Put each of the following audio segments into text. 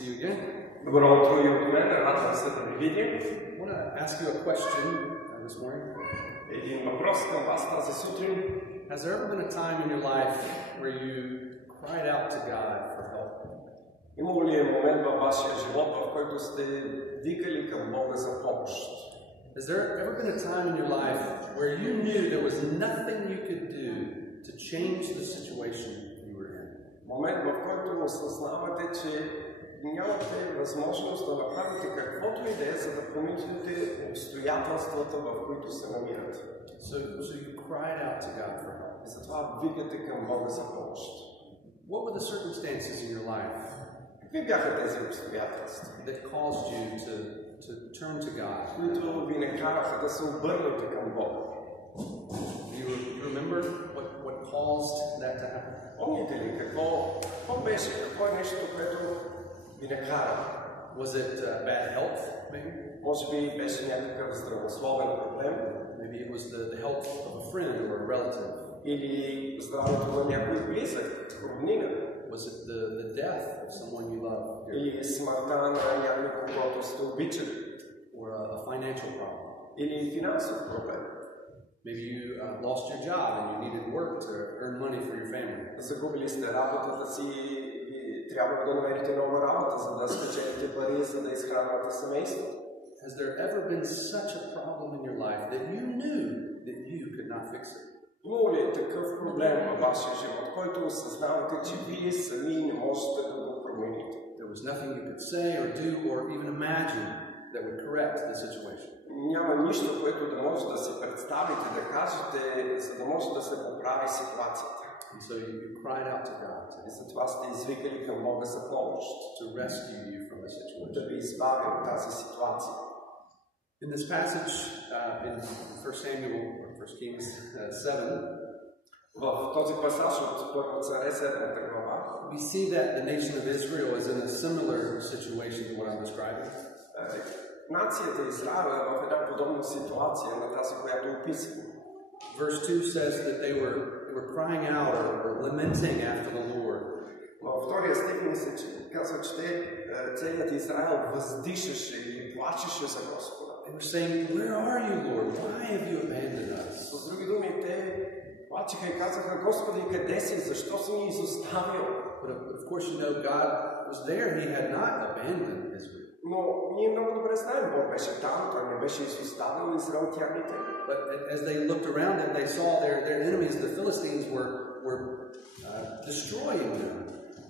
see you again. Добро утро и от мен, радвам се да ви видя. I want to ask you a question this morning. Един въпрос към вас тази сутрин. Has there ever been a time in your life where you cried out to God for help? Имало ли е момент във вашия живот, в който сте викали към Бога за помощ? Has there ever been a time in your life where you knew there was nothing you could do to change the situation you were in? Момент, в който осъзнавате, че нямате възможност да направите каквото и да е, за да промените обстоятелствата, в които се намирате. So you cried out to God for help. И затова викате към Бога за помощ. What were the circumstances in your life Какви бяха тези обстоятелства, that caused you to turn to God? които ви накараха да се обърнете към Бога? Do you remember what caused that to happen? Помните ли какво беше, какво е нещо, което ви накара? Was it bad health, maybe? Може би беше някакъв здравословен проблем. Maybe it was the health of a friend or a relative. Или здравето на някой близък, роднина. Was it the death of someone you love? Или смъртта на някой, когото сте обичали. Or a financial problem? Или финансов проблем. Maybe you lost your job and you needed work to earn money for your family. Загубили сте работата си и трябва да намерите нова работа, за да спечелите пари, за да изхранвате семейството. Has there ever been such a problem in your life that you knew that you could not fix it? Имало ли е такъв проблем във вашия живот, който осъзнавате, че вие сами не можете да го промените? There was nothing you could say or do or even imagine that would correct the situation. Няма нищо, което да може да си представите, да кажете, за да може да се поправи ситуацията. And so you cried out to God И затова сте извикали към Бога за помощ, to rescue you from the situation. да ви избави от тази ситуация. In this passage in 1 Samuel, or 1 Kings 7, В този пасаж от Първо Царе 7 глава, we see that the nation of Israel is in a similar situation to what I'm describing. Нацията Израел е в една подобна ситуация на тази, която описвам. Verse 2 says that they were crying out or lamenting after the Lord. Във втория стих ни се казва, че целият Израел въздишаше или плачеше за Господа. They were saying, "Where are you, Lord? Why have you abandoned us?" С други думи, те плачеха и казаха: Господи, къде си? Защо си ни изоставил? But of course, you know, God was there. He had not abandoned Israel. Но ние много добре знаем, Бог беше там, Той не беше изоставил израелтяните. But as they looked around them, they saw their enemies, the Philistines, were destroying them.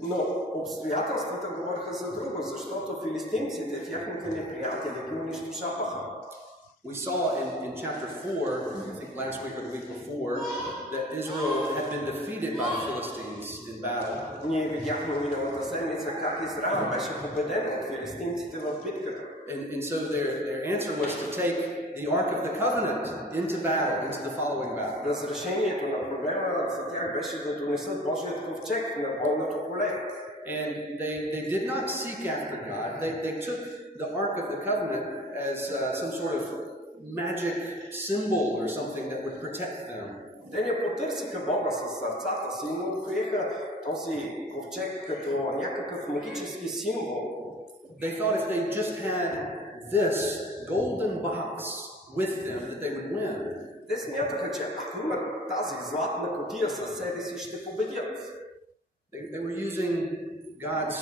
Но обстоятелствата говориха за друго, защото филистимците, тяхните неприятели, ги унищожаваха. We saw in chapter 4, I think last week or the week before, that Israel had been defeated by the Philistines in battle. Ние видяхме миналата седмица как Израел беше победен от филистимците в битката. And so their answer was to take the Ark of the Covenant into battle, into the following battle. Разрешението на проблема за тях беше да донесат Божият ковчег на бойното поле. And they did not seek after God. They took the Ark of the Covenant as some sort of magic symbol or something that would protect them. Те не потърсиха Бога със сърцата си, но приеха този ковчег като някакъв магически символ. They thought if they just had this golden box with them that they would win. Те смятаха, че ако имат тази златна кутия със себе си, ще победят. They were using God's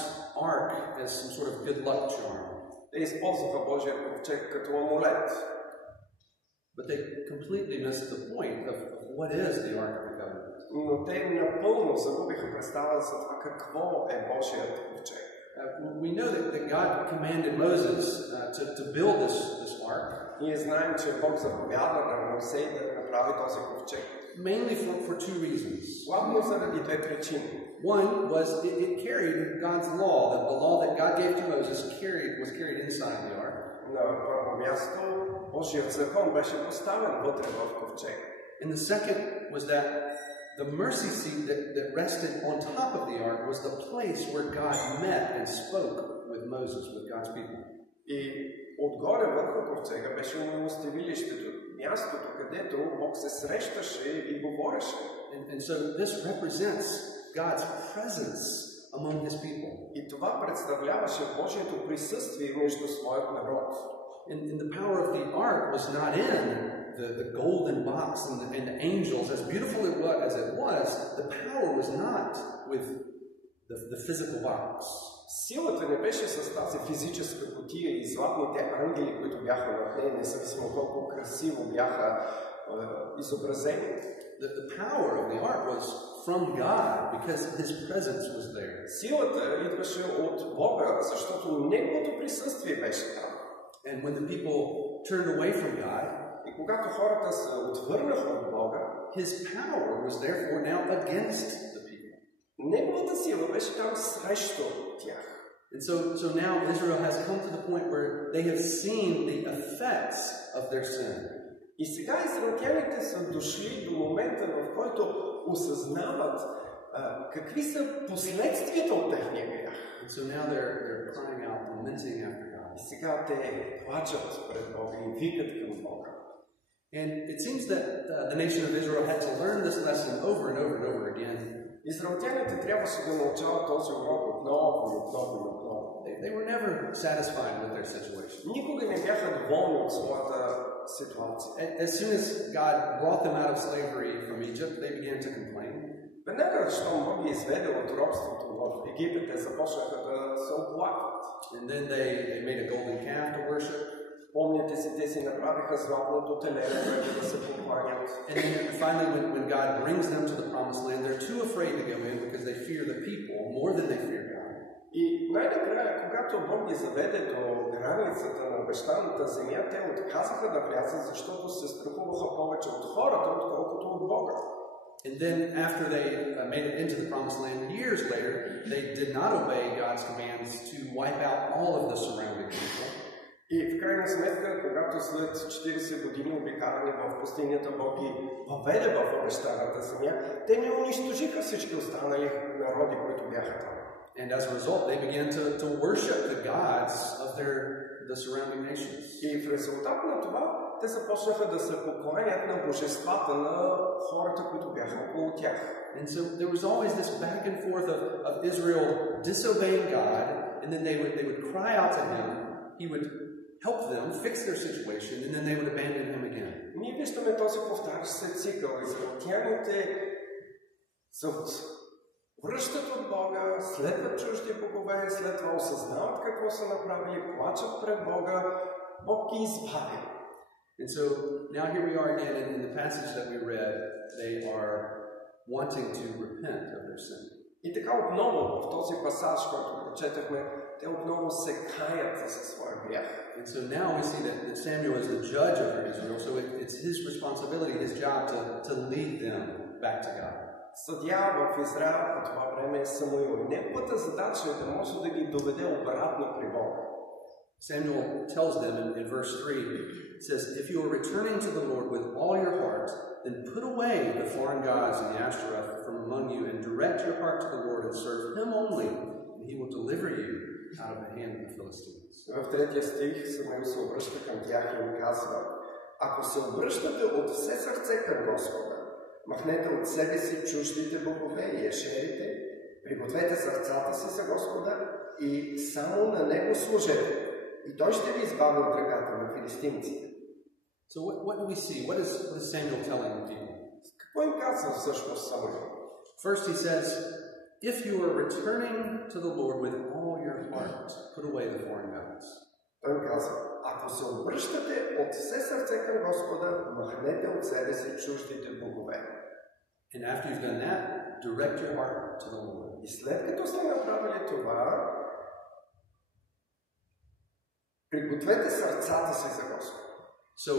Ark as some sort of good luck charm. Те използваха Божия ковчег като амулет. But they completely missed the point of what is the Ark of the Covenant. Но те напълно загубиха представа за това какво е Божият ковчег. We know that God commanded Moses to build this ark. Ние знаем, че Бог заповяда на Мойсей да направи този ковчег. Mainly for two reasons. Главно заради две причини. One was it carried God's law. The law that God gave to Moses was carried inside the ark. На първо място, Божият закон беше поставен вътре в ковчег. And the second was that the mercy seat that rested on top of the ark was the place where God met and spoke with Moses, with God's people. И отгоре върху ковчега беше милостивилището, мястото, където Бог се срещаше и говореше. And so this represents God's presence among his people. И това представляваше Божието присъствие между своят народ. And the power of the ark was not in the golden box and the angels. As beautiful as it was, the power was not with the physical box. Силата не беше с тази физическа кутия и златните ангели, които бяха над нея, независимо колко красиво бяха изобразени. The power of the ark was from God because his presence was there. Силата идваше от Бога, защото неговото присъствие беше там. And when the people turned away from God, и когато хората се отвърнаха от Бога, his power was therefore now against the people. Неговата сила беше там срещу тях. And so now Israel has come to the point where they have seen the effects of their sin. И сега израелтяните са дошли до момента, в който осъзнават какви са последствията от техния грях. And so now they're crying out, lamenting after God. И сега те плачат пред Бога и викат към Бога. And it seems that the nation of Israel had to learn this lesson over and over and over again. Израелтяните трябваше да научават този урок отново и отново и отново. They were never satisfied with their situation. Никога не бяха доволни от своята ситуация. As soon as God brought them out of slavery from Egypt, they began to complain. Веднага, щом Бог ги изведе от робството в Египет, те започнаха да се оплакват. And then they made a golden calf to worship. Помните си, те си направиха златното теле, което да се покланят. And then finally, when God brings them to the promised land, they're too afraid to go in because they fear the people more than they fear God. И най-накрая, когато Бог ги заведе до границата на обещаната земя, те отказаха да влязат, защото се страхуваха повече от хората, отколкото от Бога. And then after they made it into the promised land, years later, they did not obey God's commands to wipe out all of the surrounding people. И в крайна сметка, когато след 40 години обикарани в пустинята, Бог ги въведе в обещаната земя, те не унищожиха всички останали народи, които бяха там. And as a result, they began to worship the gods of the surrounding nations. И в резултат на това, те започнаха да се покланят на божествата на хората, които бяха около тях. And so there was always this back and forth of Israel disobeying God, and then they would cry out to him. He would help them fix their situation, and then they would abandon him again. Ние виждаме този повтарящ се цикъл. Израелтяните се връщат от Бога, следват чужди богове, след това осъзнават какво са направили, плачат пред Бога, Бог ги избави. And so now here we are again in the passage that we read, they are wanting to repent of their sin. И така отново в този пасаж, който прочетахме, те отново се каят за своя грях. And so now we see that Samuel is the judge over Israel, so it's his responsibility, his job to lead them back to God. Съдия в Израел по това време е Самуил. Неговата задача е да може да ги доведе обратно при Бога. Samuel tells them in verse 3, it says, if you are returning to the Lord with all your heart, then put away the foreign gods and the Ashtoreth from among you, and direct your heart to the Lord and serve him only, and he will deliver you out of the hand of the Philistines. В третия стих Самуил се обръща към тях и им казва: ако се обръщате от все сърце към Господа, махнете от себе си чуждите богове и ешерите, пригответе сърцата си за Господа и само на Него служете, и Той ще ви избави от ръката на филистимците. So what do we see? What is Samuel telling the people? Какво им казва всъщност Самуил? First he says, if you are returning to the Lord with all your heart, put away the foreign gods. Той им казва: ако се обръщате от все сърце към Господа, махнете от себе си чуждите богове. And after you've done that, direct your heart to the Lord. И след като сте направили това, пригответе сърцата си за Господа. So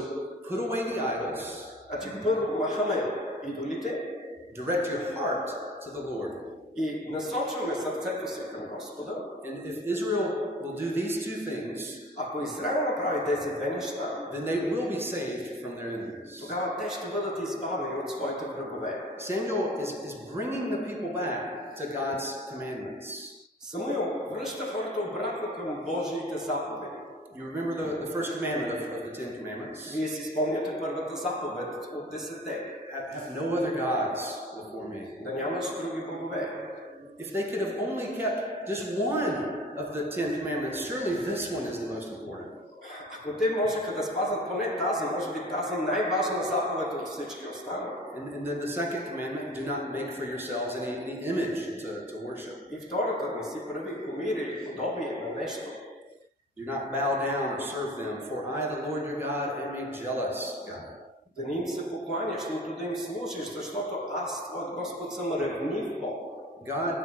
put away the idols. Значи първо махаме идолите. Direct your heart to the Lord. И насочваме сърцето си към Господа. And if Israel will do these two things, ако Израел направи тези две неща, then they will be saved from their enemies. Тогава те ще бъдат избавени от своите врагове. Samuel is bringing the people back to God's commandments. Самуил връща хората обратно към Божиите заповеди. You remember the first commandment of the 10 Commandments? Вие си спомняте първата заповед от 10. Have no other gods before me. Да нямаш други богове. if they could have only kept just one of the 10 commandments, surely this one is the most important. Ако те можеха да спазват поне тази, може би тази най-важна заповед от всички останали. And then the second commandment, do not make for yourselves any image to worship. И втората, не си прави кумир или подобие на нещо. Do not bow down or serve them, for I, the Lord your God, am a jealous God. Да не им се покланяш, нито да им служиш, защото аз, твоят Господ, съм ревнив Бог. God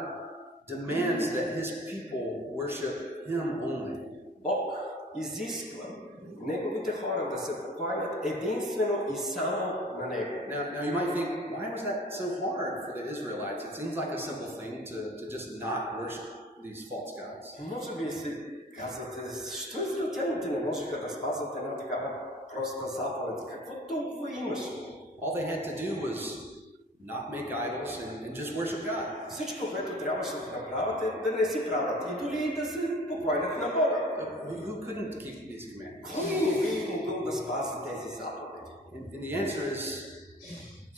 demands that his people worship him only. Бог изисква неговите хора да се покланят единствено и само на него. Now you might think, why was that so hard for the Israelites? It seems like a simple thing to just not worship these false gods. Може би си казвате, защо израелтяните не можеха да спазват една такава проста заповед? Какво толкова имаше? All they had to do was not make idols and just worship God. Всичко, което трябваше да направят, е да не си правят идоли и да се покланят на Бога. Who couldn't keep these commandments? Кой не би могъл да спази тези заповеди? And the answer is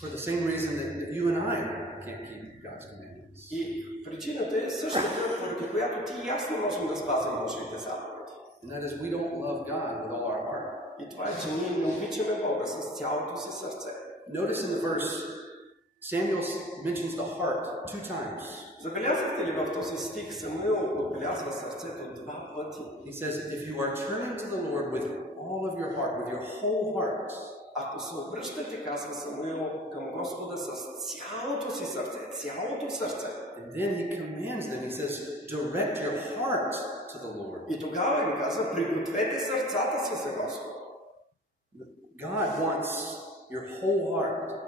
for the same reason that you and I can't keep God's commandments. И причината е същата, поради която ти и аз не можем да спазим Божиите заповеди. And that is we don't love God with all our heart. И това е, че ние не обичаме Бога с цялото си сърце. Notice in the verse, Samuel mentions the heart 2 times. Забелязахте ли в този стих Самуил отбелязва сърцето 2 пъти? He says, if you are turning to the Lord with all of your heart, with your whole heart, ако се обръщате, казва Самуил, към Господа с цялото си сърце, цялото сърце. and then he commands them, he says, direct your heart to the Lord. И тогава им казва, пригответе сърцата си за Господа. God wants your whole heart.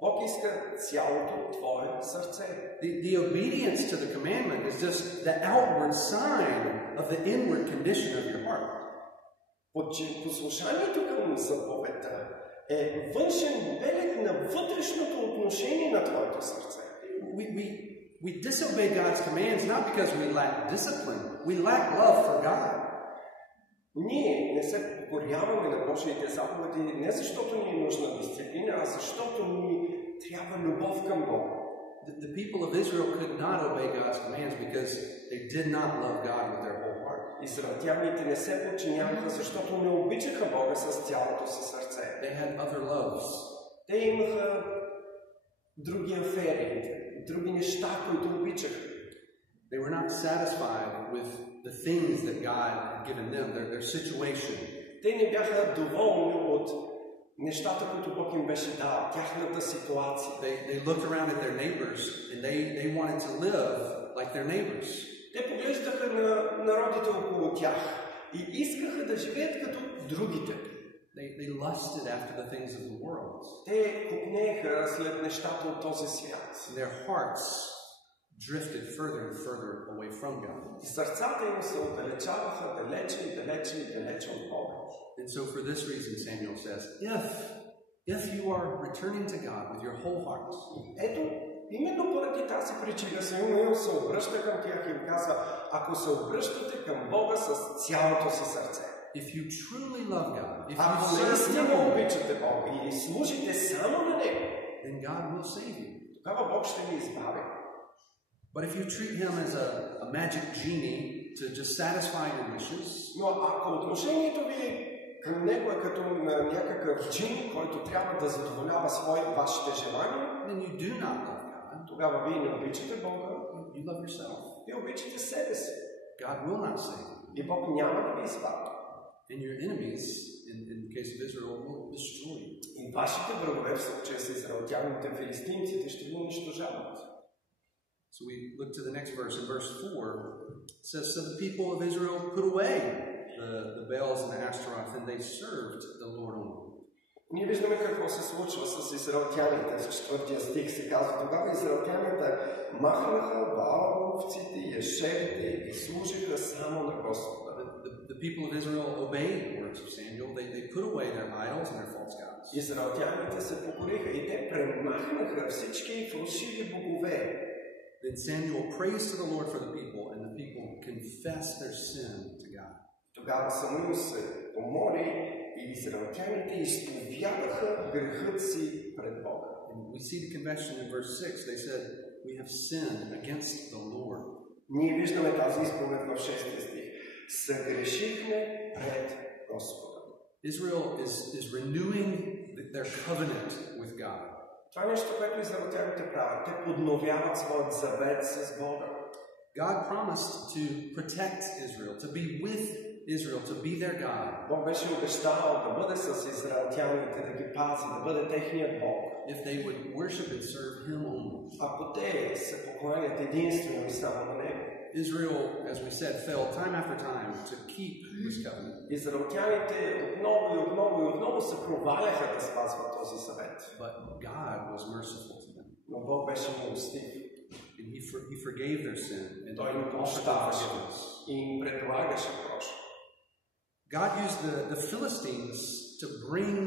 Бог иска цялото твое сърце. The obedience to the commandment is just the outward sign of the inward condition of your heart. Послушанието към заповедта е външен белег на вътрешното отношение на твоето сърце. We disobey God's commands not because we lack discipline. We lack love for God. Ние не се покоряваме на Божиите заповеди не защото ни е нужна дисциплина, а защото ни трябва любов към Бога. The people of Israel could not obey God's commands because they did not love God with their whole heart. Израелтяните не се подчиняваха, защото не обичаха Бога с цялото си сърце. They had other loves. Те имаха други афери, други неща, които обичаха. They were not satisfied with the things that God had given them, their situation. Те не бяха доволни от нещата, които Бог им беше дал, тяхната ситуация. They looked around at their neighbors and they wanted to live like their neighbors. Те поглеждаха на народите около тях и искаха да живеят като другите. They lusted after the things of the world. Те копнееха след нещата от този свят. Their hearts drifted further and further away from God. И сърцата им се отдалечаваха далече и далече и далече от Бога. And so for this reason Samuel says, if you are returning to God with your whole heart. Ето, именно поради тази причина Самуил се обръща към тях и им казва, ако се обръщате към Бога с цялото си сърце. If you truly love God, if you ако наистина обичате Бога и служите само на Него, then God will save you. Тогава Бог ще ни избави. But if you treat him as a magic genie to just satisfy your wishes, но ако отношението ви към Него е като на някакъв джин, който трябва да задоволява вашите желания, then you do not love God. Тогава вие не обичате Бога, you love yourself. Вие обичате себе си. God will not save you. И Бог няма да ви избави. And your enemies, in the case of Israel, will destroy you. И вашите врагове, в случая с израелтяните, филистимците, ще ви унищожават. So we look to the next verse. In verse 4, it says, so the people of Israel put away the Baals and the Ashtaroth, and they served the Lord only. Ние виждаме какво се случва с израелтяните. В 4 стих се казва, тогава израелтяните махнаха Бааловците и ешерите и служиха само на Господа. The people of Israel obeyed the words of Samuel. They put away their idols and their false gods. Израелтяните се покориха и те премахнаха всички фалшиви богове. Then Samuel prays to the Lord for the people, and the people confess their sin to God. Тогава Самуил се помоли и израелтяните изповядаха грехът си пред Бога. And we see the confession in verse 6. They said, we have sinned against the Lord Ние виждаме тази изповед в 6 стих. Съгрешихме пред Господа. Israel is renewing their covenant with God. Това е нещо, което израелтяните правят. Те подновяват своят завет с Бога. God promised to protect Israel, to be with Israel, to be their God. Бог беше обещал да бъде с израелтяните, да ги пази, да бъде техният Бог. If they would worship and serve Him only. Ако те се покланят единствено и само на Него. Israel, as we said, fell time after time to keep this covenant. Израелтяните отново се проваляха да спазват този съвет. But God was merciful to them. Но Бог беше милостив. And He forgave their sin and Той им прощаваше и им предлагаше прошка. God used the Philistines to bring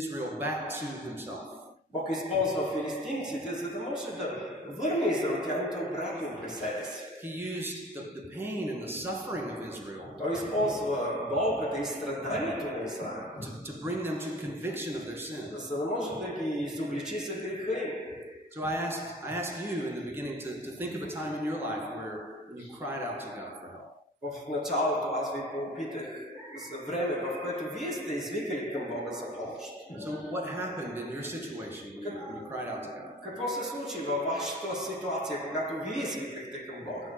Israel back to Himself. Бог използва филистимците, за да може да върне израелтяните обратно при себе си. He used the pain and the suffering of Israel. Той използва болката и страданието на Израел. To bring them to conviction of their sin. За да може да ги изобличи за греха им. So I ask you in the beginning to think of a time in your life where you cried out to God for help. В началото аз ви попитах за време, в което вие сте извикали към Бога за помощ. So what happened in your situation when you cried out to God? Какво се случи във вашата ситуация, когато вие извикахте към Бога?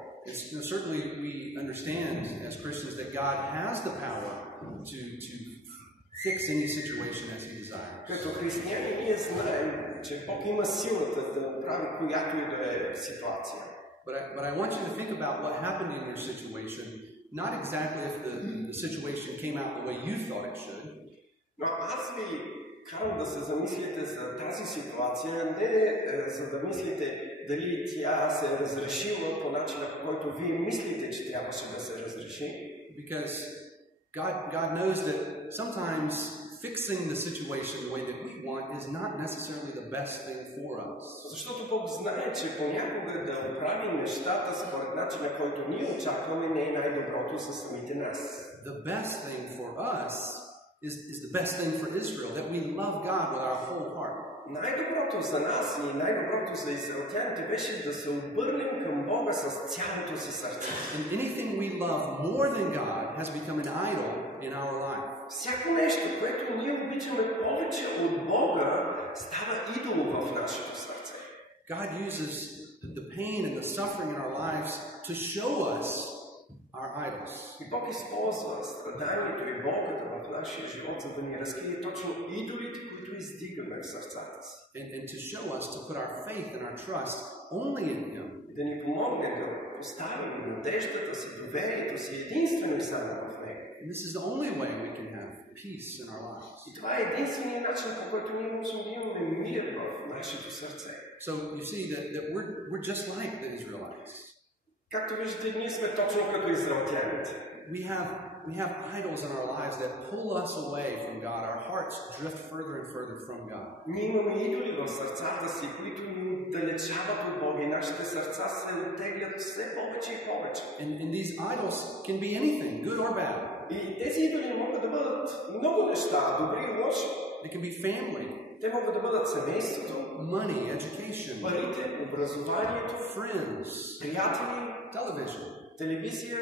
Certainly we understand as Christians that God has the power to fix any situation as He desires. Като християни ние знаем, че Бог има силата да направи която и да е ситуация. But I want you to think about what happened in your situation, not exactly if the situation came out the way you thought it should. Но аз ви карам да се замислите за тази ситуация, не за да мислите дали тя се е разрешила по начина, по който вие мислите, че трябваше да се разреши. Because God knows that sometimes fixing the situation the way that we want is not necessarily the best thing for us. Защото Бог знае, че понякога да оправим нещата според начина, който ние очакваме, не е най-доброто за самите нас. The best thing for us is the best thing for Israel, that we love God with our whole heart. Най-доброто за нас и най-доброто за израелтяните беше да се обърнем към Бога с цялото си сърце. And anything we love more than God has become an idol in our life. Всяко нещо, което ние обичаме повече от Бога, става идол в нашето сърце. God uses the pain and the suffering in our lives to show us our idols. И Бог използва страданието и болката в нашия живот, за да ни разкрие точно идолите, които издигаме в сърцата си. And to show us to put our faith and our trust only in Him. Да ни помогне да поставим надеждата си, доверието си единствено и само в Него. And this is the only way we can have peace in our lives. И това е единственият начин, по който ние можем да имаме мир в нашето сърце. So you see that we're just like the Israelites. Както виждате, ние сме точно като израелтяните. We have idols in our lives that pull us away from God. Our hearts drift further and further from God. Ние имаме идоли в сърцата си, които ни отдалечават от Бога и нашите сърца се оттеглят все повече и повече. And these idols can be anything, good or bad. И тези идоли могат да бъдат много неща, добри и лоши. It can be family. Те могат да бъдат семейството, money, education, парите, образованието, friends, приятели, television, телевизия,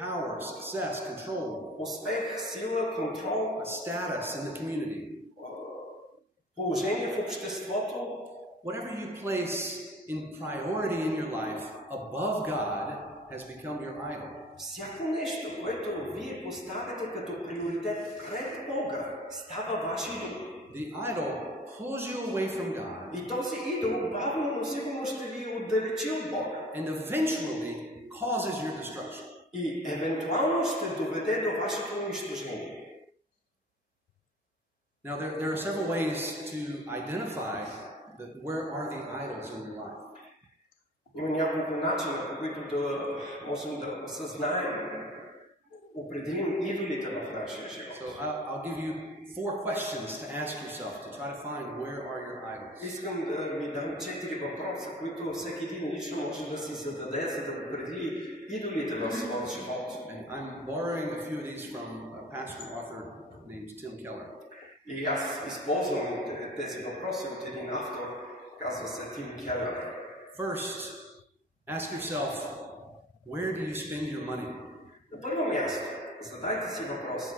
power, success, control, успех, сила, контрол, status in the community. Положение в обществото. Whatever you place in priority in your life above God has become your idol. Всяко нещо, което вие поставяте като приоритет пред Бога, става ваш идол. The idol pulls you away from God. И този идол бавно, но сигурно ще ви отдалечи от Бога. And eventually causes your destruction. И евентуално ще доведе до вашето унищожение. Now there are several ways to identify where are the idols in your life. Има няколко начина, по които да можем да осъзнаем, определим идолите в нашия живот. So I'll give you 4 questions to ask yourself to try to find where are your idols. Искам да ви дам 4 въпроса, които всеки един лично може да си зададе, за да определи идолите в своя живот. And I'm borrowing a few of these from a pastor author named Tim Keller. И аз използвам тези въпроси от един автор, казва се Тим Келър. First, ask yourself, Where do you spend your money? На първо място, задайте си въпроса.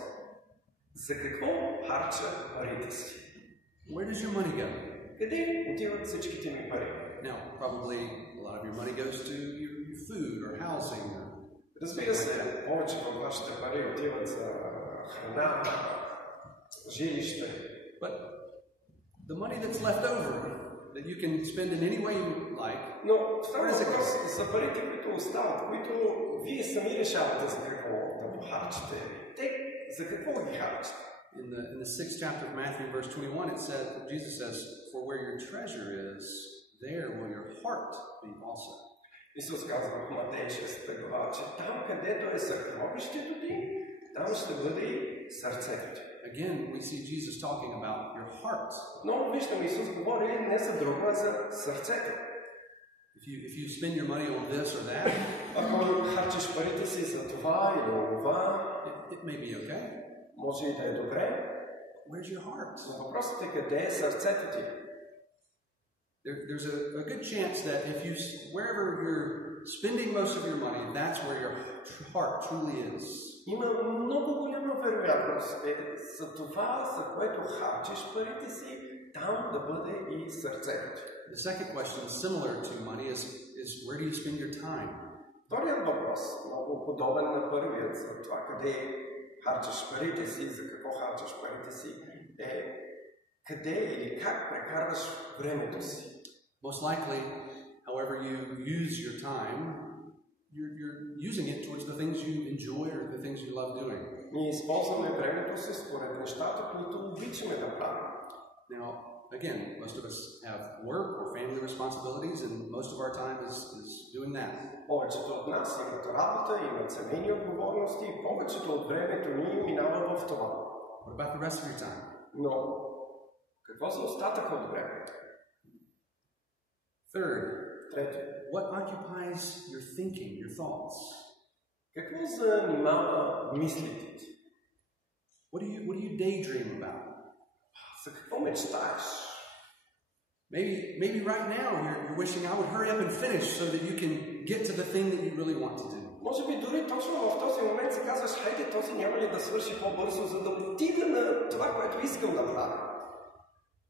За какво харча парите си? Where does your money go? Къде отиват всичките ми пари? Now, probably a lot of your money goes to your food or housing. Разбира се, повече от вашите пари отиват за храна, жилище. But the money that's left over, that you can spend in any way you like, Но става въпрос за парите, които остават, които вие сами решавате за какво да похарчите. Те за какво ги харчите? In the 6th chapter of Matthew, verse 21, it says, Jesus says, "For where your treasure is, there will your heart be also." Исус казва в Матей 6 глава, че там, където е съкровището ти, там ще бъде и сърцето ти. Again, we see Jesus talking about your heart. Но виждам, Исус говори не за друго, а за сърцето. If you spend your money on this or that, ако харчиш парите си за това или това, it may be okay. може и да е добре. Where's your heart? Но въпросът е къде е сърцето ти. There's a good chance that wherever you're spending most of your money, that's where your heart truly is. Има много голяма вероятност за това, за което харчиш парите си, там да бъде и сърцето ти. The second question, similar to money, is where do you spend your time? Вторият въпрос, много подобен на първият, за това къде харчиш парите си, за какво харчиш парите си, е къде или как прекарваш времето си. Most likely, however you use your time, you're using it towards the things you enjoy or the things you love doing. Ние използваме времето си според нещата, които обичаме да правим. Now, again, most of us have work or family responsibilities, and most of our time is doing that. Повечето от нас имат работа, имат семейни отговорности и повечето от времето ни минава в това. What about the rest of your time? Но какво за остатъка от времето? Third, Трето, what occupies your thinking, your thoughts? какво занимава мислите ти? What do you daydream about? За какво мечтаеш? Maybe right now you're wishing I would hurry up and finish so that you can get to the thing that you really want to do. Може би дори точно в този момент си казваш, хайде, този няма ли да свърши по-бързо, за да отида на това, което искам да правя.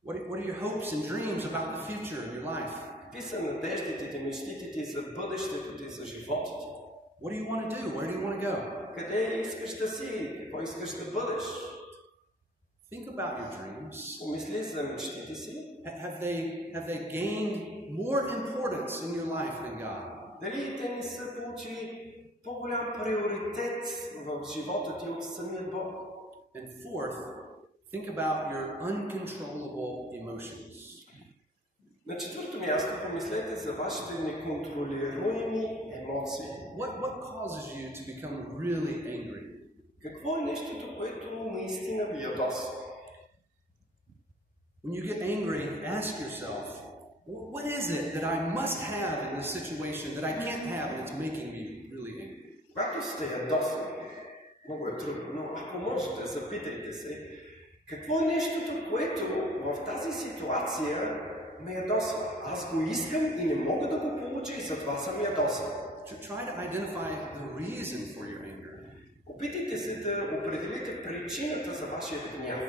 What are your hopes and dreams about the future of your life? Какви са надеждите ти, мечтите ти за бъдещето ти, за живота ти? What do you want to do? Where do you want to go? Къде искаш да си? Какво искаш да бъдеш? Think about your dreams. Помисли за мечтите си. Have they gained more importance in your life than God? Дали те не са получили по-голям приоритет в живота ти от самия Бог? And fourth, think about your uncontrollable emotions. На четвърто място помислете за вашите неконтролируеми емоции. What causes you to become really angry? Какво е нещото, което наистина ви ядоса? When you get angry, ask yourself, what is it that I must have in this situation that I can't have and it's making me really angry? Когато сте ядосани, много е трудно, но ако можете, запитайте се, какво е нещото, което в тази ситуация ме ядосва? Аз го искам и не мога да го получа и затова съм ядосан. Try to identify the reason for your anger. Опитайте се да определите причината за вашия гняв.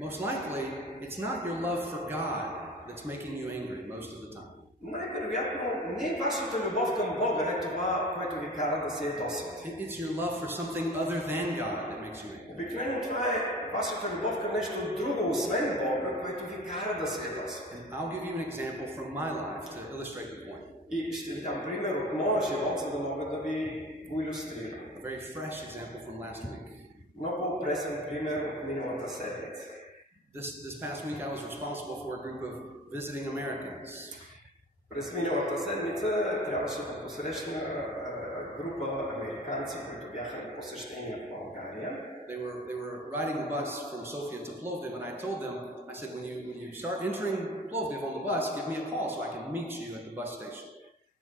Most likely, it's not your love for God that's making you angry most of the time. Най-вероятно не вашата любов към Бога е това, което ви кара да се ядосвате. It's your love for something other than God that makes you angry. Обикновено това е вашата любов към нещо друго, освен Бога, което ви кара да се ядосвате. I'll give you an example from my life to illustrate the point. И ще ви дам пример от моя живот, за да мога да ви го илюстрирам. A very fresh example from last week. Много пресен пример от миналата седмица. This past week I was responsible for a group of visiting Americans. През миналата седмица трябваше да посрещна група американци, които бяха на посещение в България. They were riding the bus from Sofia to Plovdiv, and I told them, I said, when you start entering Plovdiv on the bus, give me a call so I can meet you at the bus station.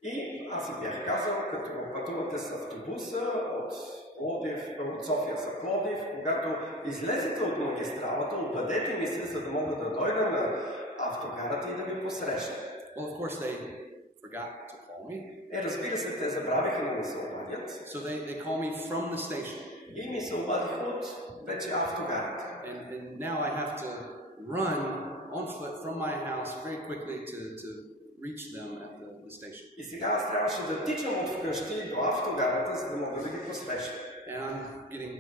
И аз им бях казал, като пътувате с автобуса от София за Пловдив, когато излезете от магистралата, обадете ми се, за да мога да дойда на автогарата и да ви посрещна. Well, of course, they forgot to call call me. Разбира се, те забравиха да ми се обадят. So they call me from the station. И ми се обадиха от вече автогарата. And now I have to run on foot from my house very quickly to reach them at the station. И сега аз трябваше да тичам от вкъщи до автогарата, за да мога да ги посрещам. And I'm getting,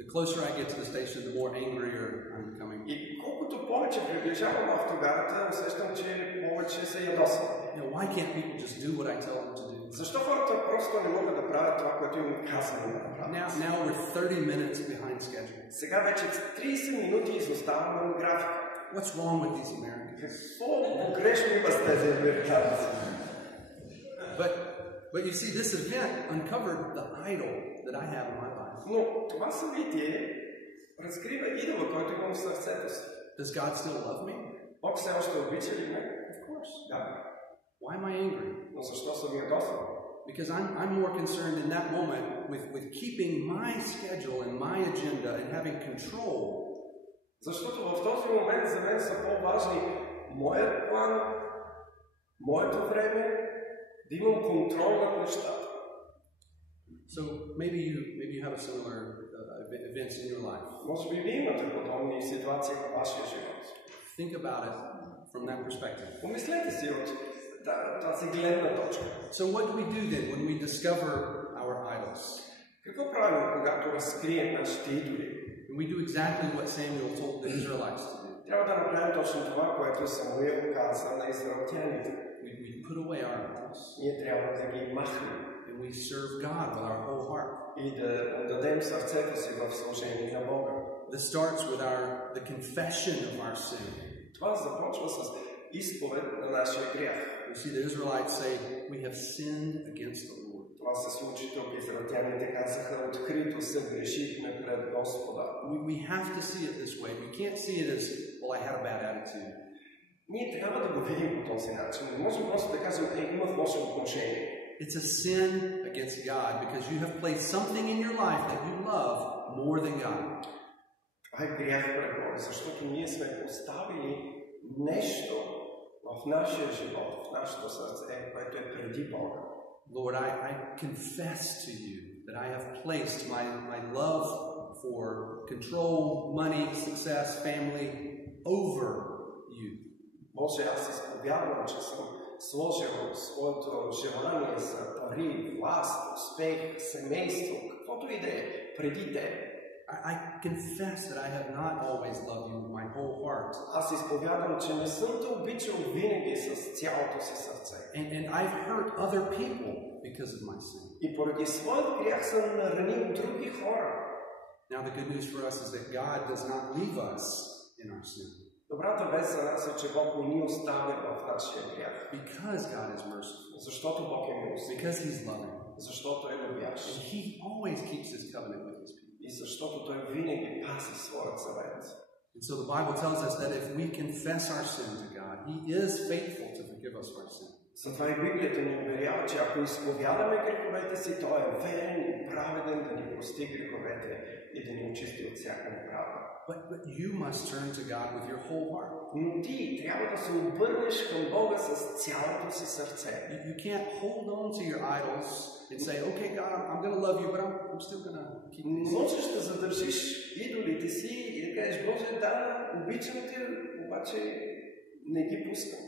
the closer I get to the station, the more angrier I'm becoming. И колкото повече приближавам автогарата, усещам, че повече се ядосвам. Why can't people just do what I tell them to do? Защо хората просто не могат да правят това, което им казвам да правят? Now we're 30 minutes behind schedule. Сега вече 30 минути изоставаме от графика. What's wrong with these Americans? Какво погрешно има с тези американци? But you see, this event uncovered the idol that I have in my life. Но това събитие разкрива идола, който имам в сърцето си. Does God still love me? Бог все още обича ли ме? Of course. Да. Why am I angry? Но защо съм ядосан? Because I'm more concerned in that moment with keeping my schedule and my agenda and having control. Защото в този момент за мен са по-важни моят план, моето време, да имам контрол над нещата. So maybe you have a similar events in your life. Може би вие имате подобни ситуации в вашия живот. Think about it from that perspective. Помислете си от тази гледна точка. So what do we do then when we discover our idols? Какво правим, когато разкрием нашите идоли? We do exactly what Samuel told the Israelites to do. Трябва да направим точно това, което Самуил каза на израелтяните. We put away our idols. Ние трябва да ги махнем. And we serve God with our whole heart. И да отдадем сърцето си в служение на Бога. This starts with the confession of our sin. Това започва с изповед на нашия грях. You see, the Israelites say, we have sinned against the Lord. Това се случи тук. Израелтяните казаха, открито се грешихме пред Господа. We have to see it this way. We can't see it as, well, I had a bad attitude. Ние трябва да го видим по този начин. Не можем просто да кажем, имах лошо отношение. It's a sin against God because you have placed something in your life that you love more than God. Това е грях пред Бога, защото ние сме поставили нещо в нашия живот, в нашето сърце, което е преди Бога. Lord, I confess to you that I have placed my love for control, money, success, family over you. Боже, аз изповядвам, че съм сложил своето желание за пари, власт, успех, семейство, каквото и да е, преди Тебе. I confess that I have not always loved you with my whole heart. Аз изповядвам, че не съм те обичал винаги с цялото си сърце. And I've hurt other people because of my sin. И поради своят грях съм наранил други хора. Now the good news for us is that God does not leave us in our sin. Добрата вест за нас е, че Бог не ни оставя в нашия грях. Because God is merciful. Защото Бог е милостив. Because He's loving. Защото е любящ. And He always keeps His covenant with His people. И защото Той винаги пази своят завет. And so the Bible tells us that if we confess our sin to God, He is faithful to forgive us our sin. Затова и Библията ни уверява, че ако изповядаме греховете си, Той е верен и праведен да ни прости греховете и да ни очисти от всяка неправда. But you must turn to God with your whole heart. Но ти трябва да се обърнеш към Бога с цялото си сърце. You can't hold on to your idols and say, okay, God, I'm going to love you, but I'm still going to keep these. Не можеш да задържиш идолите си и да кажеш, Боже, да, обичам те, обаче не ги пускам.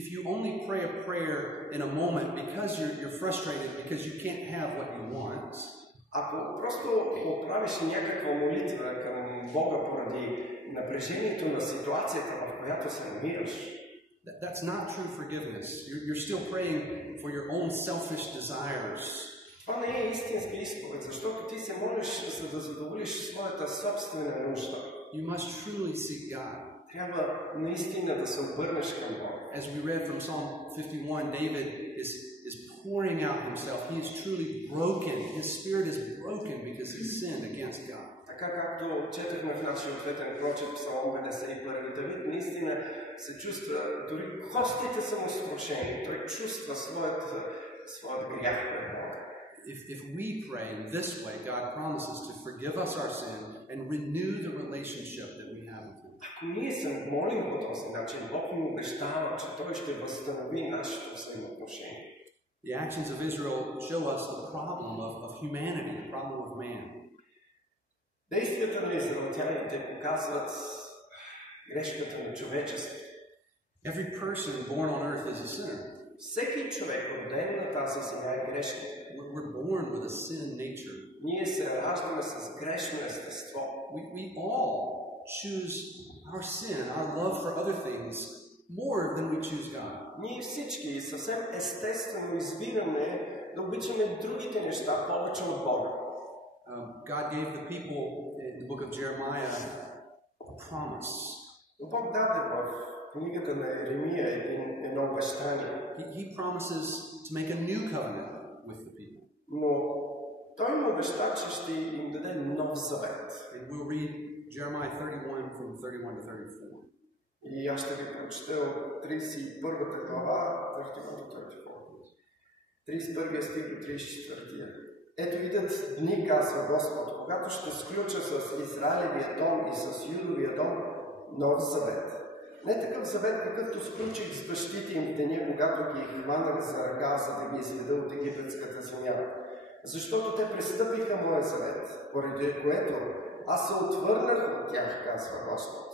If you only pray a prayer in a moment because you're frustrated because you can't have what you want, ако просто отправиш някаква молитва към Бога поради напрежението на ситуацията, в която се намираш, that's not true forgiveness. You're still praying for your own selfish desires. Това не е истинска изповед, защото ти се молиш, за да задоволиш своята собствена нужда. You must truly seek God. Трябва наистина да се обърнеш към Бога. As we read from Psalm 51, David is pouring out himself. He is truly broken. His spirit is broken because he sinned against God. Така както четахме в нашия ответен прочит Псалом 51, Давид наистина се чувства, дори костите са му скрушени. Той чувства своят грях пред Бога. If we pray in this way, God promises to forgive us our sin and renew the relationship that we have with Him. Ако ние се молим по този начин, Бог ни обещава, че Той ще възстанови нашето взаимоотношение. The actions of Israel show us the problem of humanity, the problem of man. Действията на израелтяните показват грешката на човечеството. Every person born on earth is a sinner. Всеки човек, роден на тази земя, е грешник. We're born with a sin nature. Ние се раждаме с грешно естество. We all choose our sin, our love for other things, more than we choose God. Ние всички съвсем естествено избираме да обичаме другите неща повече от Бога. God gave the people in the book of Jeremiah a promise. Бог даде в книгата на Еремия едно обещание. He promises to make a new covenant with the people. Но той им обеща, че ще им даде нов завет. We'll read Jeremiah 31 from 31 to 34. И аз ще ви прочета от 31 глава, 31 стих до 34. Ето идат дни, казва Господ, когато ще сключа с Израилевия дом и с Юдовия дом нов завет. Не такъв завет, какъвто сключих с бащите им в деня, когато ги хванах за ръка, за да ги изведа от египетската земя. Защото те престъпиха моя завет, поради което аз се отвърнах от тях, казва Господ.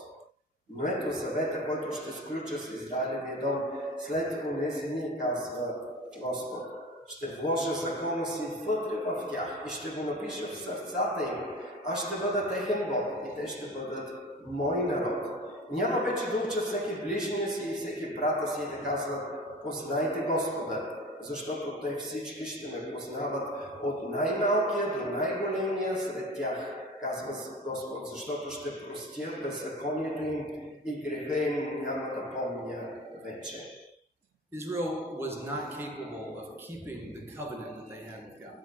Но ето завета, който ще сключа с Израилевия дом, след онези дни, казва Господ. Ще вложа закона си вътре в тях и ще го напиша в сърцата им. Аз ще бъда техен Бог и те ще бъдат мой народ. Няма вече да учат всеки ближния си и всеки брата си да казват: познайте Господа, защото те всички ще ме познават от най-малкия до най-големия сред тях, казва Господ, защото ще простя беззаконието им и греха им няма да помня вече. Israel was not capable of keeping the covenant that they had with God.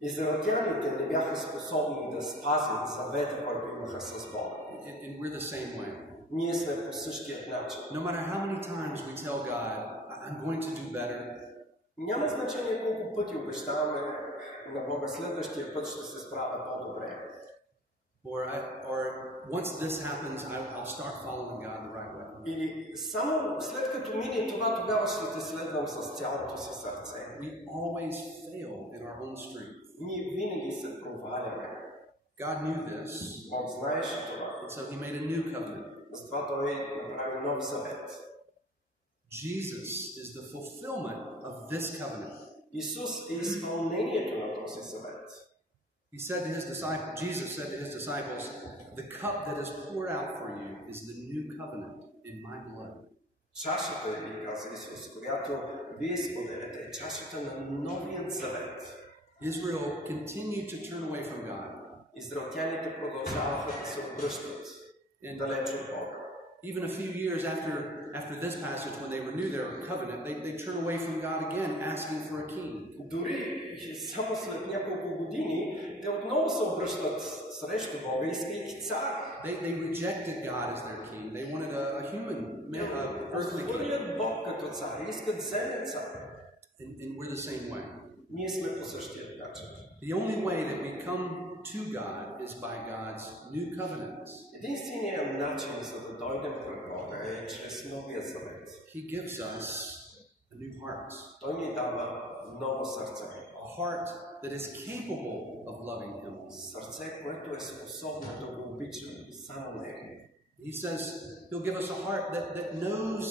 Израелтяните не бяха способни да спазят завета, който имаха с Бога. And we're the same way. Ние сме по същия начин. No matter how many times we tell God, I'm going to do better. Няма значение колко пъти обещаваме на Бога, следващия път ще се справя по-добре. Or once this happens, I'll start following God the right way. Или само след като мине това, тогава ще те следвам с цялото си сърце. We always fail in our own strength. Ние винаги се проваляме. God knew this. Бог знаеше това. And so he made a new covenant. Затова той направи нов завет. Jesus is the fulfillment of this covenant. Исус е изпълнението на този завет. He said to his disciples, Jesus said to his disciples, the cup that is poured out for you is the new covenant in my blood. Чашата, ви каза Исус, която вие споделяте, е чашата на новият завет. Israel continued to turn away from God. Израелтяните продължаваха да се обръщат далеч от Бога. Even a few years after this passage, when they renew their covenant, they turn away from God again, asking for a king. Дори само след няколко години, те отново се обръщат срещу Бога, искайки цар. They rejected God as their king. They wanted a human, earthly king. Отхвърлят Бог като цар, искат земен цар. And we're the same way. Ние сме по същия начин. The only way that we come to God is by God's new covenants. Единственият начин за да дойдем пред Бога е чрез новия завет. He gives us a new heart. Той ни дава ново сърце. A heart that is capable of loving Him. Сърце, което е способно да го обича само Него. He says He'll give us a heart that knows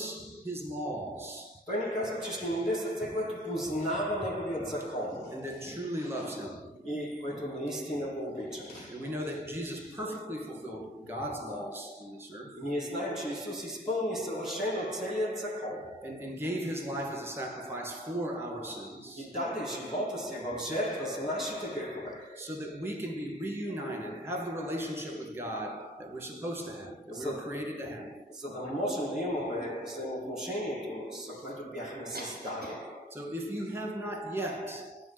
His laws. Той ни казва, че ще ни даде сърце, което познава Неговият закон. And that truly loves Him. И което наистина го обича. And we know that Jesus perfectly fulfilled God's laws on this earth. Ние знаем, че Исус изпълни съвършено целият закон. And gave His life as a sacrifice for our sins. И даде живота си в жертва за нашите грехове. So that we can be reunited, have the relationship with God that we're supposed to have, that we were created to have. За да можем да имаме взаимоотношението, за което бяхме създадени. So if you have not yet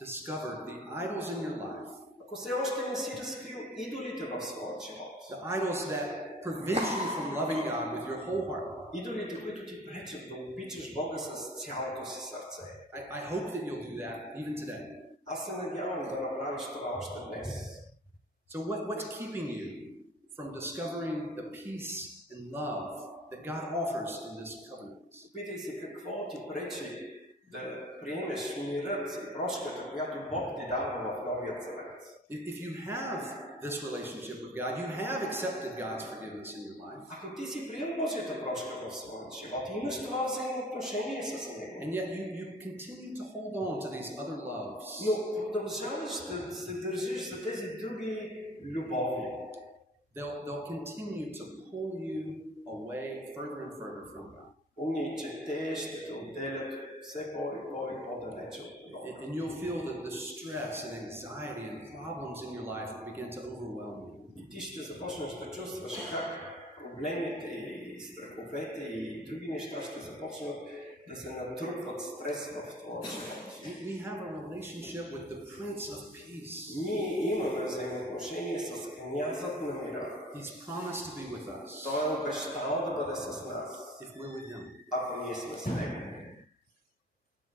discovered the idols in your life, ако все още не си разкрил идолите в своя живот, the idols that prevent you from loving God with your whole heart, идолите, които ти пречат да обичаш Бога с цялото си сърце, I hope that you'll do that even today. аз се надявам да направиш това още днес. So what's keeping you from discovering the peace and love that God offers in this covenant? Питай се какво ти пречи да приемеш мирът и прошката, която Бог ти дава в Новия Завет. If you have this relationship with God, you have accepted God's forgiveness in your life. Ако ти си приел Божията прошка в своя живот, имаш това взаимоотношение с Него. And yet you continue to hold on to these other loves. Но продължаваш да се държиш за тези други любови. They'll continue to pull you away further and further from God. Помни, че те ще те отделят все по-далече от Бога. And you'll feel that the stress and anxiety and problems in your life will begin to overwhelm you. И ти ще започнеш да чувстваш как проблемите и страховете и други неща ще започнат да се натрупват стрес в твоя живот. We have a relationship with the Prince of Peace. Ние имаме взаимоотношение с князът на мира. He's promised to be with us. Той е обещал да бъде с нас, if we're with Him. ако ние сме с Него.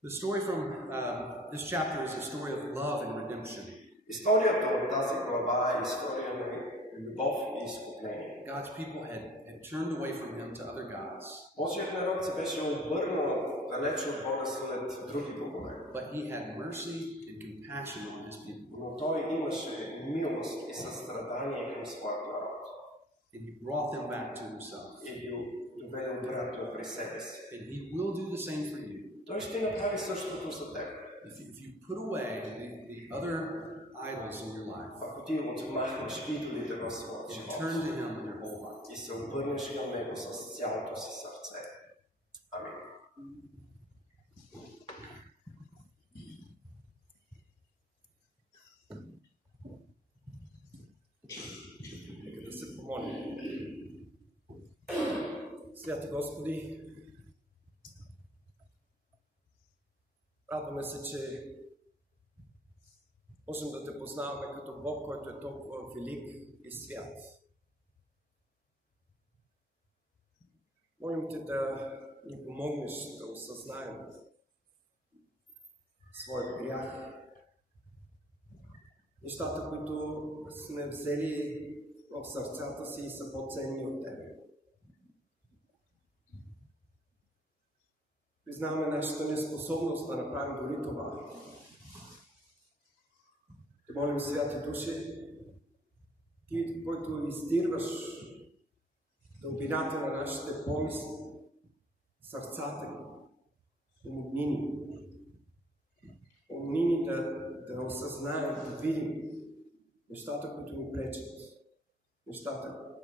The story from this chapter is a story of love and redemption. Историята от тази глава е история на любов и изкупление. God's people had turned away from Him to other gods. Божият народ се беше обърнал далеч от Бога след други богове. But He had mercy and compassion on His people. Но Той имаше милост и състрадание към своя народ. And He brought them back to Himself. И ги доведе обратно при себе си. And He will do the same for you. Той ще направи същото за теб. If you put away the other idols in your life, ако ти отмахнеш идолите в своя живот, turn to Him in your whole heart, и се обърнеш към Него с цялото си сърце. Амин. Нека да се помолим. Святи Господи, радваме се, че можем да те познаваме като Бог, който е толкова велик и свят. Молим те да ни помогнеш да осъзнаем своя грях, нещата, които сме взели в сърцата си и са по-ценни от Тебе. Признаваме нашата неспособност да направим дори това. Те молим, Святи Души, Ти, който издирваш дълбината на нашите помисли, сърцата ни, помогни ни. Помогни ни да осъзнаем, да видим нещата, които ни пречат, нещата,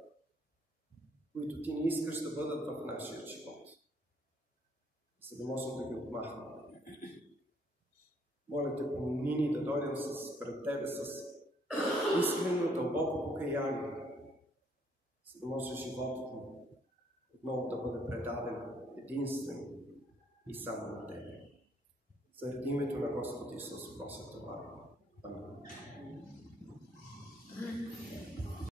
които Ти не искаш да бъдат в нашия живот, за да можем да ги отмахнем. Моля те, помогни ни да дойдем пред Тебе с искрено, дълбоко покаяние, за да може животът ни отново да бъде предаден единствено и само на Тебе. Заради името на Господ Исус прося това. Амин.